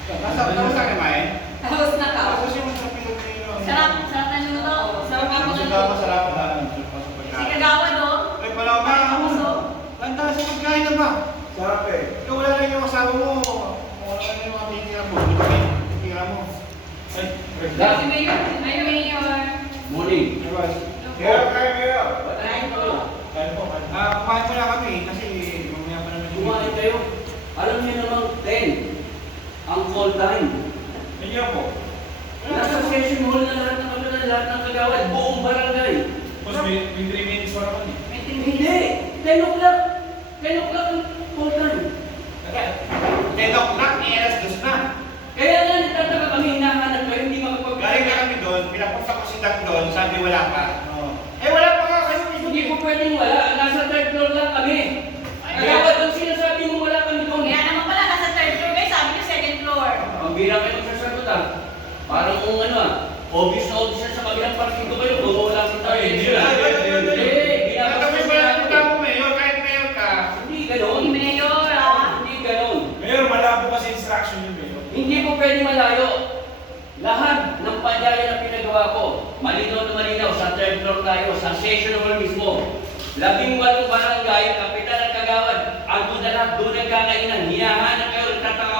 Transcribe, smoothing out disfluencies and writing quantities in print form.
Nasa akin, May? Tapos na ka. Tapos yung sa Pilipino. Sarap na luto. Sarap ako ng luto. Masarap na. Si Kagawa do. Ay, pala ba? Landa sa pagkain na ba? Sarap eh. Ikaw wala lang yung kasama mo. Wala lang yung mga titira mo. Titira mo. Ay, Si Mayor. Mayor. Morning. Mayor, kayo. Kain po. Kumain mo na kami kasi mamaya pa naman. Kumain kayo. Alam niyo namang 10 ang call time. Medyo po. Nasa session hall na lahat ng kami lahat ng kagawad. Buong barangay. Boss, may 3 minutes pa naman eh. May Hindi. 10 o'clock. 10 o'clock ang call time. 10 o'clock, alas 2 na. Kaya nga nagtataka kami hinahanap kayo. Hindi makapag- Galing na kami doon, pinapunta ko si Doc doon, sabi wala pa. Eh wala pa nga kayo. Hindi po pwedeng wala. Nasa third floor lang kami. Kagawad ang sinasabi mo wala kami doon. Kaya naman pala, nasa third floor kayo, sabi niyo second floor. Ang bira kayo magsasagot ah. Parang kung ano ah. Obvious na obvious na sa kabilang partido kayo. Kung wala ko tayo. Hindi, Ginagawa mo Mayor, kahit Mayor ka. Hindi ganon. Si Mayor, ah. Hindi ganon. Mayor, malabo kasi instruction yun, Mayor. Hindi po pwede malayo. Lahat ng panyaya na pinagawa ko, malinaw na malinaw, sa third floor tayo, sa session hall mismo. 18 barangay, kapitan at kagawad, ang doon na lahat, doon nagkakainan, hinahanap kayo, nagtataka